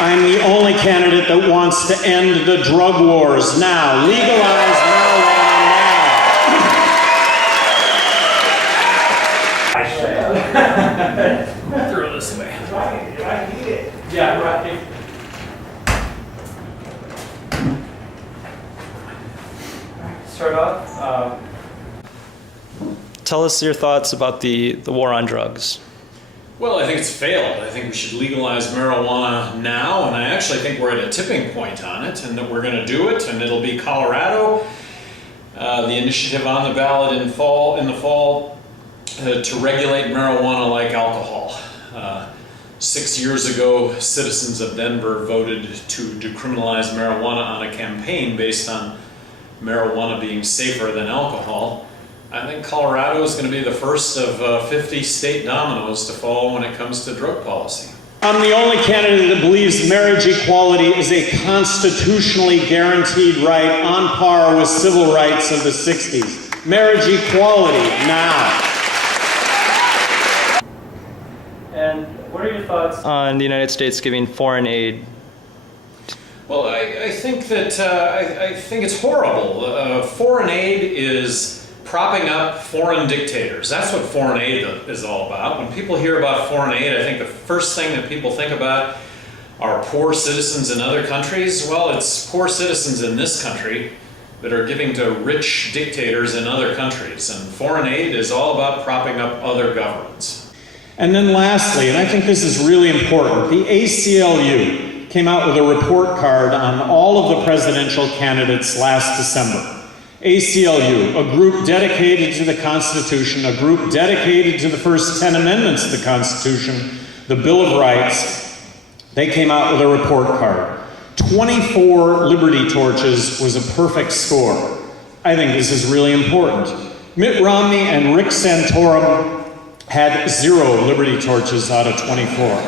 I'm the only candidate that wants to end the drug wars now. Legalize marijuana now. Throw this away. Yeah, right. Start off. Tell us your thoughts about the war on drugs. Well, I think it's failed. I think we should legalize marijuana now, and I actually think we're at a tipping point on it, and that we're going to do it, and it'll be Colorado. The initiative on the ballot in the fall to regulate marijuana like alcohol. 6 years ago, citizens of Denver voted to decriminalize marijuana on a campaign based on marijuana being safer than alcohol. I think Colorado is going to be the first of 50 state dominoes to fall when it comes to drug policy. I'm the only candidate that believes marriage equality is a constitutionally guaranteed right on par with civil rights of the 60s. Marriage equality now. And what are your thoughts On the United States giving foreign aid. Well, I think that I think it's horrible. Foreign aid is propping up foreign dictators. That's what foreign aid is all about. When people hear about foreign aid, I think the first thing that people think about are poor citizens in other countries. Well, it's poor citizens in this country that are giving to rich dictators in other countries. And foreign aid is all about propping up other governments. And then lastly, and I think this is really important, the ACLU came out with a report card on all of the presidential candidates last December. ACLU, a group dedicated to the Constitution, a group dedicated to the first 10 amendments of the Constitution, the Bill of Rights, they came out with a report card. 24 Liberty Torches was a perfect score. I think this is really important. Mitt Romney and Rick Santorum had 0 Liberty Torches out of 24.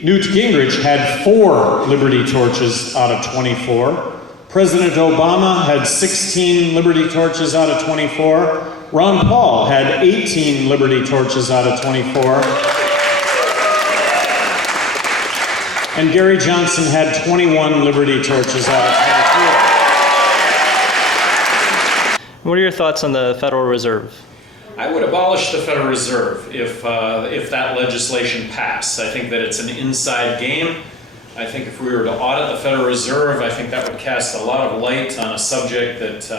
Newt Gingrich had 4 Liberty Torches out of 24. President Obama had 16 Liberty Torches out of 24. Ron Paul had 18 Liberty Torches out of 24. And Gary Johnson had 21 Liberty Torches out of 24. What are your thoughts on the Federal Reserve? I would abolish the Federal Reserve if that legislation passed. I think that it's an inside game. I think if we were to audit the Federal Reserve, I think that would cast a lot of light on a subject that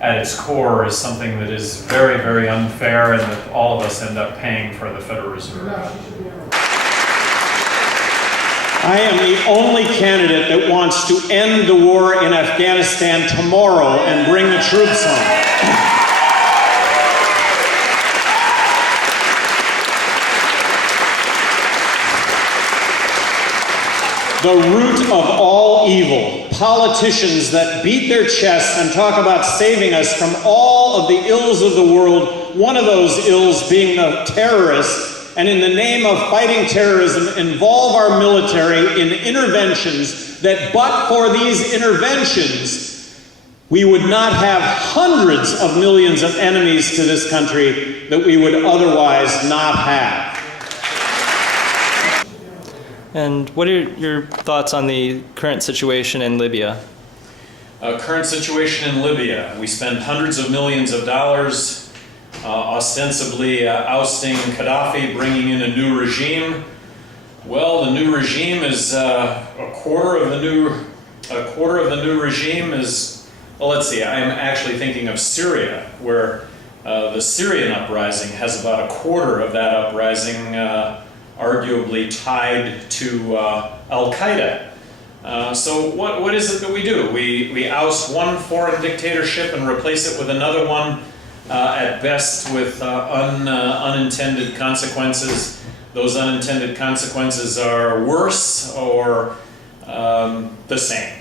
at its core is something that is very, very unfair, and that all of us end up paying for the Federal Reserve. I am the only candidate that wants to end the war in Afghanistan tomorrow and bring the troops home. The root of all evil, politicians that beat their chests and talk about saving us from all of the ills of the world, one of those ills being the terrorists, and in the name of fighting terrorism, involve our military in interventions that, but for these interventions, we would not have hundreds of millions of enemies to this country that we would otherwise not have. And what are your thoughts on the current situation in Libya? Current situation in Libya. We spend hundreds of millions of dollars ostensibly ousting Gaddafi, bringing in a new regime. Well, the new regime is a quarter of the new regime is, well, let's see, I'm actually thinking of Syria, where the Syrian uprising has about a quarter of that uprising arguably tied to Al-Qaeda. So what is it that we do? We oust one foreign dictatorship and replace it with another one, at best with unintended consequences. Those unintended consequences are worse or the same.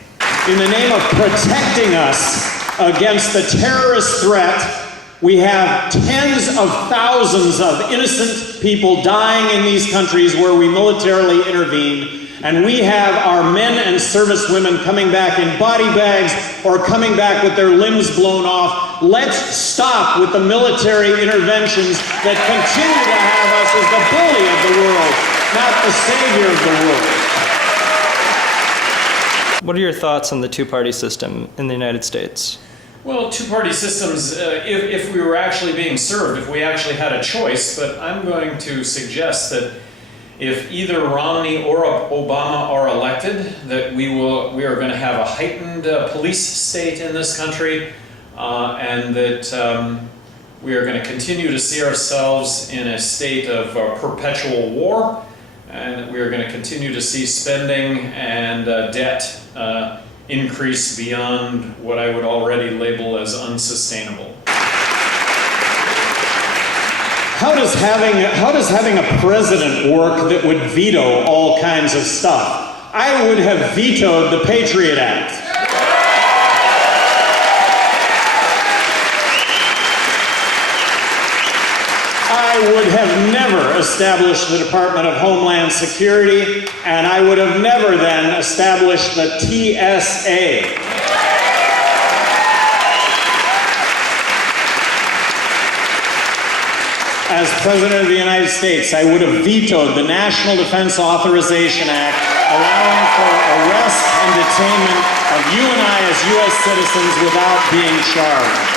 In the name of protecting us against the terrorist threat, we have tens of thousands of innocent people dying in these countries where we militarily intervene, and we have our men and servicewomen coming back in body bags or coming back with their limbs blown off. Let's stop with the military interventions that continue to have us as the bully of the world. not the savior of the world. What are your thoughts on the two-party system in the United States? Well, two-party systems, if we were actually being served, if we actually had a choice, but I'm going to suggest that if either Romney or Obama are elected, that we are going to have a heightened police state in this country, and that we are going to continue to see ourselves in a state of perpetual war, and that we are going to continue to see spending and debt increase beyond what I would already label as unsustainable. How does having a president work that would veto all kinds of stuff? I would have vetoed the Patriot Act. I would have never established the Department of Homeland Security, and I would have never then established the TSA. As President of the United States, I would have vetoed the National Defense Authorization Act, allowing for arrest and detainment of you and I as U.S. citizens without being charged.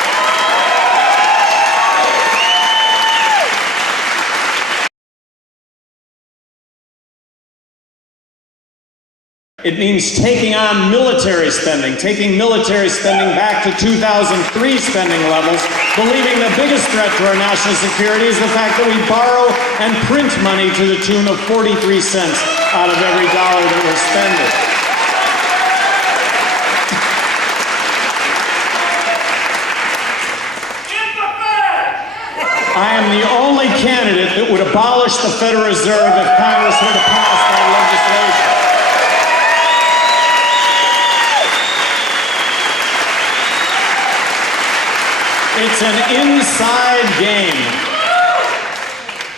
It means taking on military spending, taking military spending back to 2003 spending levels, believing the biggest threat to our national security is the fact that we borrow and print money to the tune of 43 cents out of every dollar that we're spending. I am the only candidate that would abolish the Federal Reserve if Congress were to pass that legislation. It's an inside game.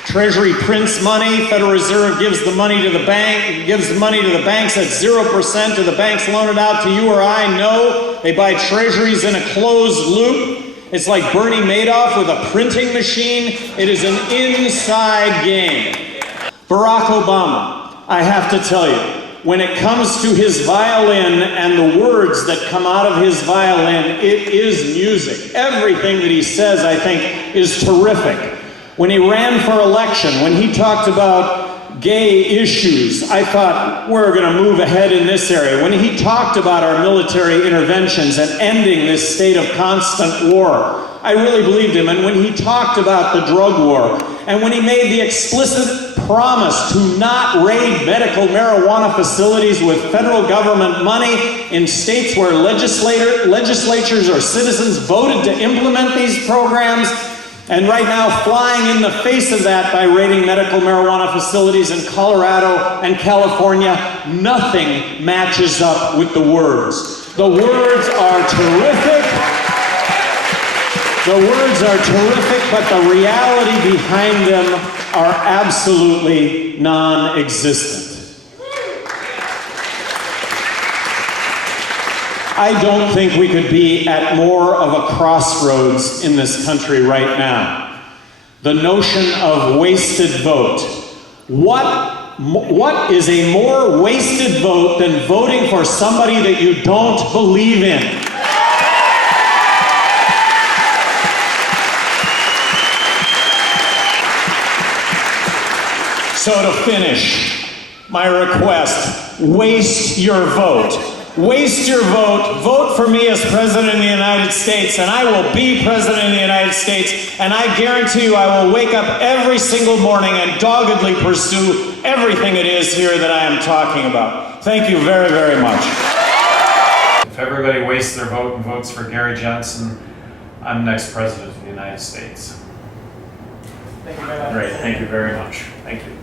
Treasury prints money, Federal Reserve gives the money to the bank, gives the money to the banks at 0%. Do the banks loan it out to you or I? No. They buy treasuries in a closed loop. It's like Bernie Madoff with a printing machine. It is an inside game. Barack Obama, I have to tell you, when it comes to his violin and the words that come out of his violin, it is music. Everything that he says, I think, is terrific. When he ran for election, when he talked about gay issues, I thought, we're going to move ahead in this area. When he talked about our military interventions and ending this state of constant war, I really believed him. And when he talked about the drug war, and when he made the explicit promise to not raid medical marijuana facilities with federal government money in states where legislatures or citizens voted to implement these programs, and right now flying in the face of that by raiding medical marijuana facilities in Colorado and California, nothing matches up with the words. The words are terrific. The words are terrific, but the reality behind them are absolutely non-existent. I don't think we could be at more of a crossroads in this country right now. The notion of wasted vote. What is a more wasted vote than voting for somebody that you don't believe in? So to finish, my request, waste your vote. Waste your vote. Vote for me as President of the United States, and I will be President of the United States, and I guarantee you I will wake up every single morning and doggedly pursue everything it is here that I am talking about. Thank you very, very much. If everybody wastes their vote and votes for Gary Johnson, I'm next President of the United States. Thank you very much. Great, thank you very much. Thank you.